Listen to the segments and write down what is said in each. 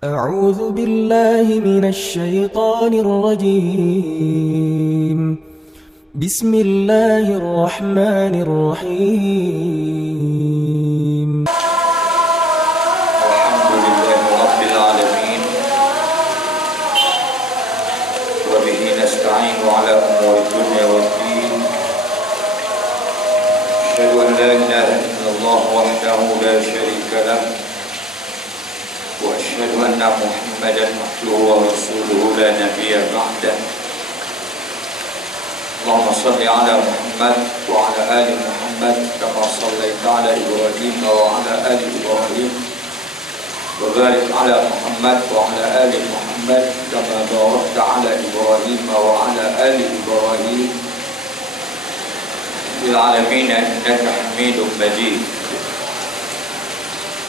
أعوذ بالله من الشيطان الرجيم. بسم الله الرحمن الرحيم. الحمد لله رب العالمين، وبه نستعين على أمور الدنيا والدين. أشهد أن لا إله إلا الله وحده لا شريك له، وأشهد أن محمدا عبده ورسوله لا نبي بعده. اللهم صل على محمد وعلى آل محمد كما صليت على إبراهيم وعلى آل إبراهيم، وبارك على محمد وعلى آل محمد كما باركت على إبراهيم وعلى آل إبراهيم في العالمين إنك حميد مجيد.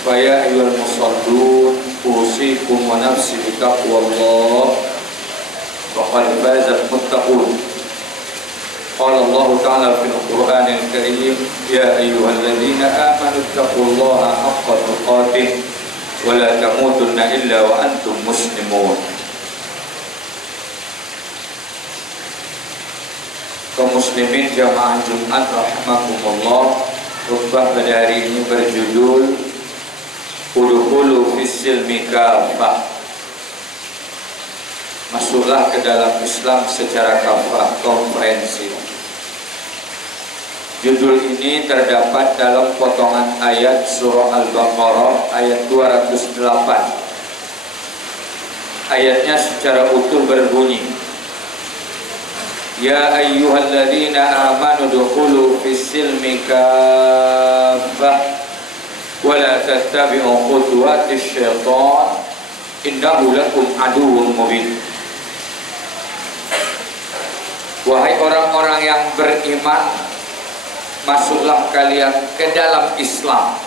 فيا أيها المصلون أوصيكم ونفسي بتقوى الله، فقد فاز المتقون. قال الله تعالى في القرآن الكريم: يا أيها الذين آمنوا اتقوا الله حق تقاته ولا تموتن إلا وأنتم مسلمون. Kaum muslimin jamaah Jumat rahimakumullah, khutbah pada hari ini berjudul Udkhulu fis-silmi kafah. Masuklah ke dalam Islam secara kafah, komprehensif. Judul ini terdapat dalam potongan ayat surah Al-Baqarah ayat 208. Ayatnya secara utuh berbunyi: Ya ayyuhalladzina amanu dukhulu fis-silmi kafah wa la tattabi'u khutuwatis syaitan innahu lakum aduwwun mubin. Wahai orang-orang yang beriman, masuklah kalian ke dalam Islam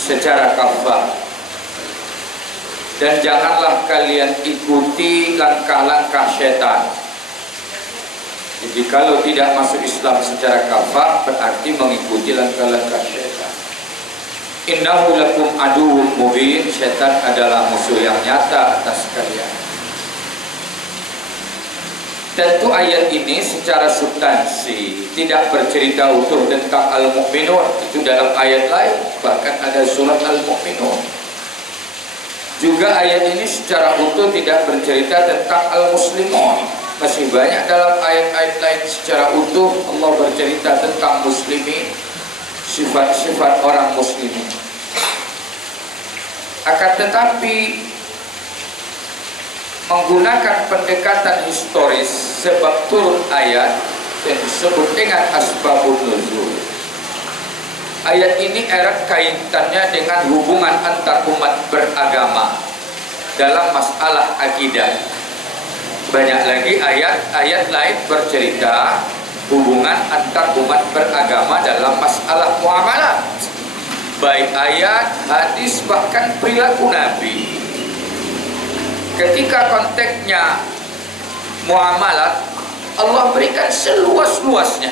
secara kafah, dan janganlah kalian ikuti langkah-langkah syaitan. Jadi kalau tidak masuk Islam secara kafah berarti mengikuti langkah-langkah syaitan. Innahu lakum aduwwun mubin. Syaitan adalah musuh yang nyata atas kalian. Tentu ayat ini secara substansi tidak bercerita utuh tentang Al-Mu'minun. Itu dalam ayat lain, bahkan ada surat Al-Mu'minun. Juga ayat ini secara utuh tidak bercerita tentang Al-Muslimun. Masih banyak dalam ayat-ayat lain secara utuh Allah bercerita tentang muslimin, sifat-sifat orang muslimin. Akan tetapi menggunakan pendekatan historis sebab turun ayat yang disebut dengan asbabun nuzul. Ayat ini erat kaitannya dengan hubungan antar umat beragama dalam masalah akidah. Banyak lagi ayat-ayat lain bercerita hubungan antar umat beragama dalam masalah muamalah, baik ayat, hadis, bahkan perilaku Nabi. Ketika konteksnya muamalat, Allah berikan seluas-luasnya.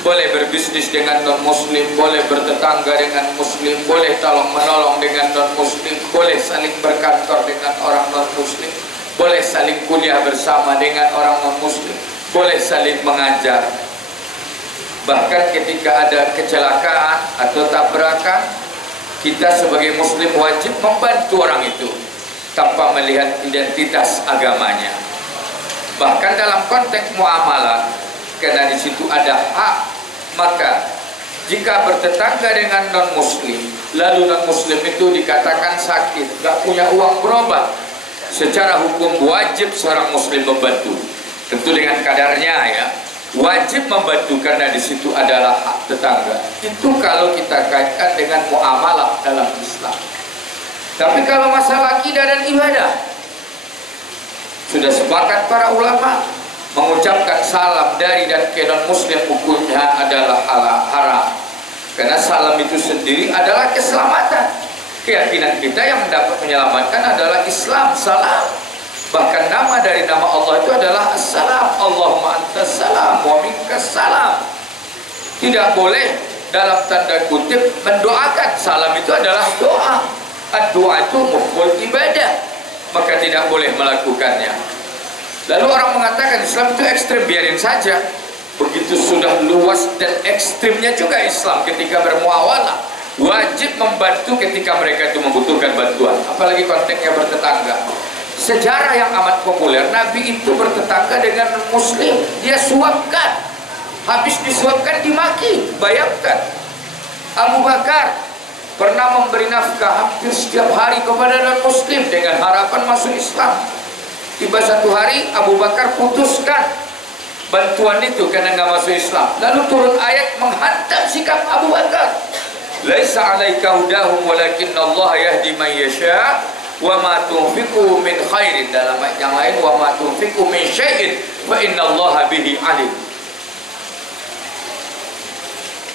Boleh berbisnis dengan non-muslim, boleh bertetangga dengan muslim, boleh tolong-menolong dengan non-muslim, boleh saling berkantor dengan orang non-muslim, boleh saling kuliah bersama dengan orang non-muslim, boleh saling mengajar. Bahkan ketika ada kecelakaan atau tabrakan, kita sebagai muslim wajib membantu orang itu tanpa melihat identitas agamanya. Bahkan dalam konteks muamalah, karena di situ ada hak, maka jika bertetangga dengan non-muslim, lalu non-muslim itu dikatakan sakit, gak punya uang berobat, secara hukum wajib seorang muslim membantu. Tentu dengan kadarnya ya, wajib membantu karena di situ adalah hak tetangga. Itu kalau kita kaitkan dengan muamalah dalam Islam. Tapi kalau masalah akidah dan ibadah, sudah sepakat para ulama mengucapkan salam dari dan ke non-muslim hukumnya adalah haram. Karena salam itu sendiri adalah keselamatan. Keyakinan kita yang mendapat menyelamatkan adalah Islam, salam. Bahkan nama dari nama Allah itu adalah As-Salam. Allahumma antas salam wa minkas salam. Tidak boleh dalam tanda kutip mendoakan. Salam itu adalah doa. Doa itu mukhul ibadah, maka tidak boleh melakukannya. Lalu orang mengatakan Islam itu ekstrim, biarin saja. Begitu sudah luas dan ekstrimnya juga Islam ketika bermuawalah, wajib membantu ketika mereka itu membutuhkan bantuan, apalagi konteksnya bertetangga. Sejarah yang amat populer, Nabi itu bertetangga dengan Muslim, dia suapkan, habis disuapkan dimaki. Bayangkan, Abu Bakar pernah memberi nafkah hampir setiap hari kepada non-Muslim dengan harapan masuk Islam. Tiba satu hari Abu Bakar putuskan bantuan itu karena nggak masuk Islam. Lalu turun ayat menghantam sikap Abu Bakar. Laisa 'alaika hudahum walakinnallaha yahdi man yasha wa ma tunfiqu min khairin. Dalam ayat yang lain wa ma tunfiqu min syai'in fa innallaha bihi alim.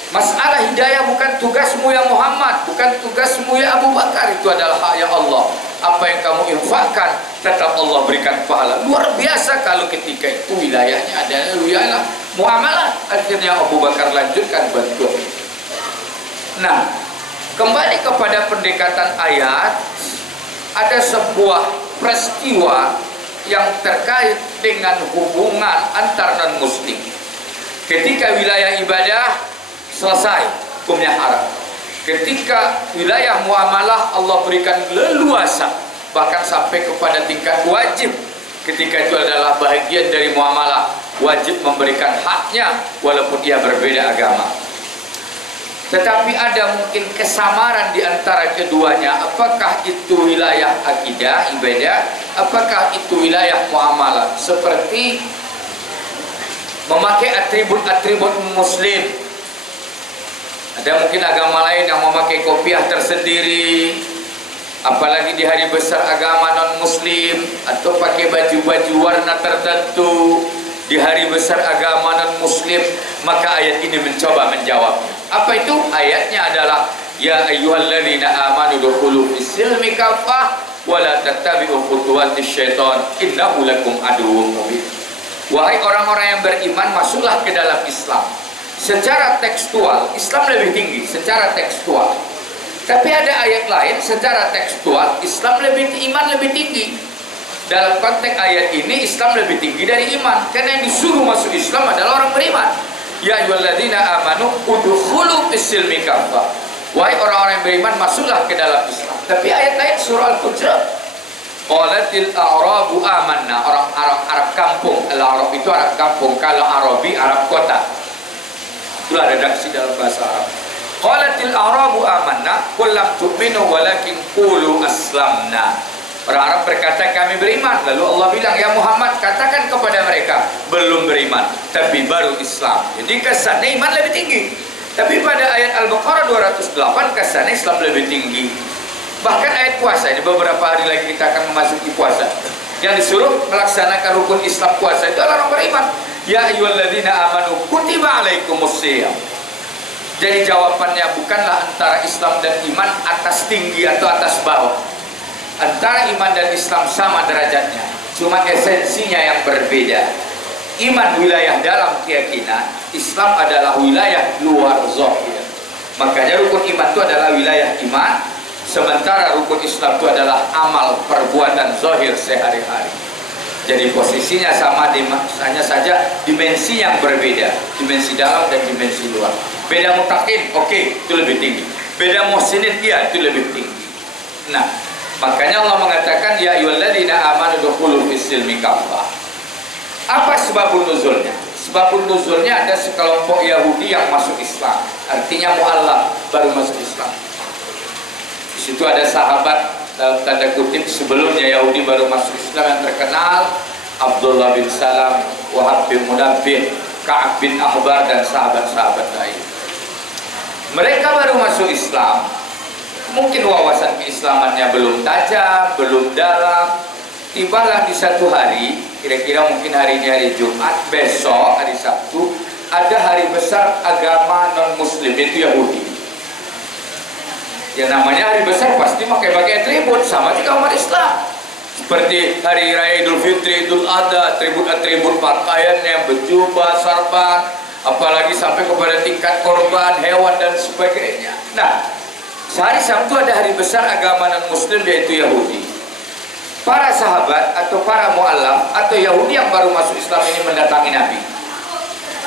Masalah hidayah bukan tugasmu ya Muhammad, bukan tugasmu ya Abu Bakar, itu adalah hak ya Allah. Apa yang kamu infakkan tetap Allah berikan pahala. Luar biasa kalau ketika itu wilayahnya ada wilayah muamalah. Akhirnya Abu Bakar lanjutkan bantuan. Nah, kembali kepada pendekatan ayat, ada sebuah peristiwa yang terkait dengan hubungan antar non-muslim. Ketika wilayah ibadah selesai, hukumnya haram. Ketika wilayah muamalah Allah berikan leluasa, bahkan sampai kepada tingkat wajib. Ketika itu adalah bahagian dari muamalah, wajib memberikan haknya walaupun dia berbeda agama. Tetapi ada mungkin kesamaran di antara keduanya. Apakah itu wilayah akidah, ibadah, apakah itu wilayah muamalah? Seperti memakai atribut-atribut muslim. Ada mungkin agama lain yang memakai kopiah tersendiri, apalagi di hari besar agama non-muslim, atau pakai baju-baju warna tertentu di hari besar agama non-muslim. Maka ayat ini mencoba menjawabnya. Apa itu? Ayatnya adalah ya ayyuhalladzina amanu dukhulu fis-silmi kaffah wa la tattabi'u khutuwatis syaitan innahu lakum aduwwun mubin. Wahai orang-orang yang beriman, masuklah ke dalam Islam. Secara tekstual Islam lebih tinggi secara tekstual. Tapi ada ayat lain secara tekstual Islam iman lebih tinggi. Dalam konteks ayat ini Islam lebih tinggi dari iman, karena yang disuruh masuk Islam adalah orang beriman. Ya ayyuhalladzina amanu udkhulu fis-silmi kaffah. Wahai orang-orang yang beriman, masuklah ke dalam Islam. Tapi ayat lain surah Al-Hujurat, qalatil a'rabu amanna. Orang Arab kampung, al-Arab itu Arab kampung, kalau Arabi Arab kota. Itulah redaksi dalam bahasa Arab. Qalatil a'rabu amanna qul lam tu'minu walakin qulu aslamna. Orang Arab berkata kami beriman, lalu Allah bilang ya Muhammad katakan kepada mereka belum beriman tapi baru Islam. Jadi kesannya iman lebih tinggi. Tapi pada ayat Al-Baqarah 208 kesannya Islam lebih tinggi. Bahkan ayat puasa ini, beberapa hari lagi kita akan memasuki puasa. Yang disuruh melaksanakan rukun Islam puasa itu adalah orang beriman. Ya ayyuhalladzina amanu kutiba alaikumusiyam. Jadi jawabannya bukanlah antara Islam dan iman atas tinggi atau atas bawah. Antara iman dan Islam sama derajatnya, cuma esensinya yang berbeda. Iman wilayah dalam keyakinan, Islam adalah wilayah luar zahir. Makanya rukun iman itu adalah wilayah iman, sementara rukun Islam itu adalah amal perbuatan zahir sehari-hari. Jadi posisinya sama, hanya saja dimensi yang berbeda, dimensi dalam dan dimensi luar. Beda mutakin, oke, itu lebih tinggi. Beda muhsinin, iya, itu lebih tinggi. Nah, makanya Allah mengatakan ya ayyuhalladzina amanu dukhulu fis-silmi kaffah. Apa sebabun nuzulnya? Sebabun nuzulnya ada sekelompok Yahudi yang masuk Islam. Artinya mu'allaf, baru masuk Islam. Di situ ada sahabat dalam tanda kutip sebelumnya Yahudi baru masuk Islam yang terkenal, Abdullah bin Salam, Wahab bin Munabbih, Ka'ab bin Ahbar dan sahabat-sahabat lain. Mereka baru masuk Islam. Mungkin wawasan keislamannya belum tajam, belum dalam. Tibalah di satu hari, kira-kira mungkin hari ini hari Jumat, besok hari Sabtu, ada hari besar agama non-muslim, itu Yahudi. Yang namanya hari besar pasti pakai atribut, sama juga umat Islam. Seperti hari raya Idul Fitri, Idul Adha, atribut-atribut pakaiannya, berjubah, sarban, apalagi sampai kepada tingkat korban, hewan dan sebagainya. Nah, Hari Sabtu ada hari besar agama non-Muslim, yaitu Yahudi. Para sahabat atau para mu'alaf atau Yahudi yang baru masuk Islam ini mendatangi Nabi,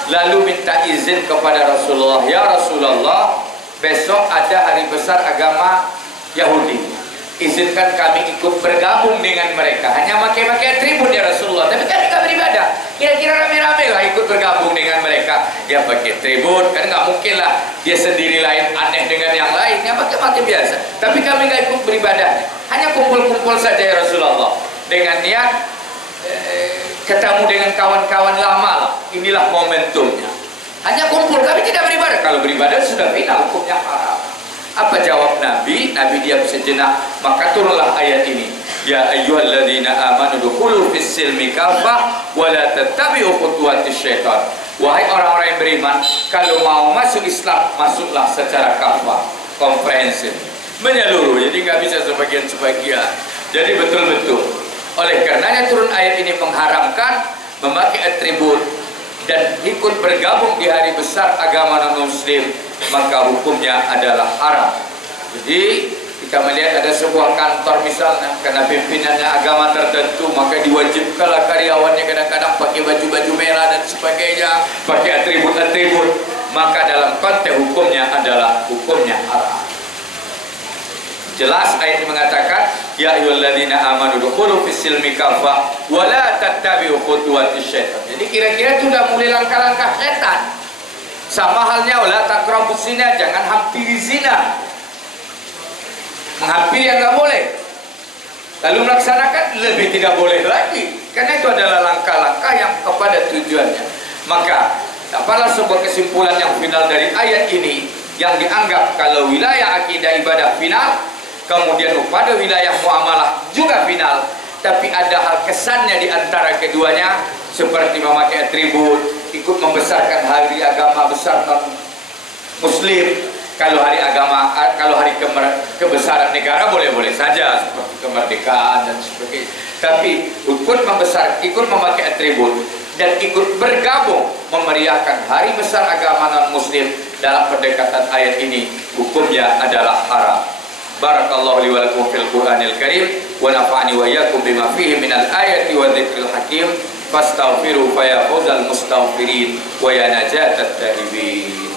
lalu minta izin kepada Rasulullah, ya Rasulullah, besok ada hari besar agama Yahudi, izinkan kami ikut bergabung dengan mereka. Hanya pakai atribut ya Rasulullah, tapi kami nggak beribadah. Kira-kira rame-rame lah ikut bergabung dengan mereka. Ya pakai atribut, kan nggak mungkin lah dia sendiri lain aneh dengan yang lain. Ya pakai biasa. Tapi kami nggak ikut beribadah. Hanya kumpul-kumpul saja ya Rasulullah, dengan niat ketemu dengan kawan-kawan lama lah. Inilah momentumnya. Hanya kumpul, kami tidak beribadah. Kalau beribadah sudah final, hukumnya haram. Apa jawab Nabi? Nabi diam sejenak, maka turunlah ayat ini. Ya ayyuhalladzina amanu dukhulu fis-silmi kafah wa la tattabi'u khutuwatis syaitan. Wahai orang-orang yang beriman, kalau mau masuk Islam, masuklah secara kafah, komprehensif, menyeluruh. Jadi nggak bisa sebagian-sebagian. Jadi betul-betul. Oleh karenanya turun ayat ini mengharamkan memakai atribut dan ikut bergabung di hari besar agama non-Muslim, maka hukumnya adalah haram. Jadi kita melihat ada sebuah kantor misalnya, karena pimpinannya agama tertentu, maka diwajibkanlah karyawannya kadang-kadang pakai baju-baju merah dan sebagainya, pakai atribut-atribut, maka dalam konteks hukumnya adalah hukumnya haram. Jelas ayat ini mengatakan, ya ayyuhalladzina amanu dukhulu fis-silmi kafah wa la tattabi'u khutuwatis syaitan. Jadi kira-kira itu sudah mulai langkah-langkah setan. Sama halnya wala taqrabuz zina, jangan hampiri zina. Menghampiri yang nggak boleh. Lalu melaksanakan lebih tidak boleh lagi. Karena itu adalah langkah-langkah yang kepada tujuannya. Maka dapatlah sebuah kesimpulan yang final dari ayat ini, yang dianggap kalau wilayah akidah ibadah final, kemudian pada wilayah muamalah juga final, tapi ada hal kesannya di antara keduanya, seperti memakai atribut, ikut membesarkan hari agama besar non Muslim. Kalau hari agama, kalau hari kebesaran negara boleh-boleh saja, seperti kemerdekaan dan sebagainya. Tapi ikut memakai atribut dan ikut bergabung memeriahkan hari besar agama non Muslim dalam pendekatan ayat ini, hukumnya adalah haram. Barakallahu li wa lakum fil Qur'anil Karim wa nafa'ani wa iyyakum bima fihi minal ayati wa dzikril hakim fastaghfiru fa ya fawzal mustaghfirin wa ya najatat taibin.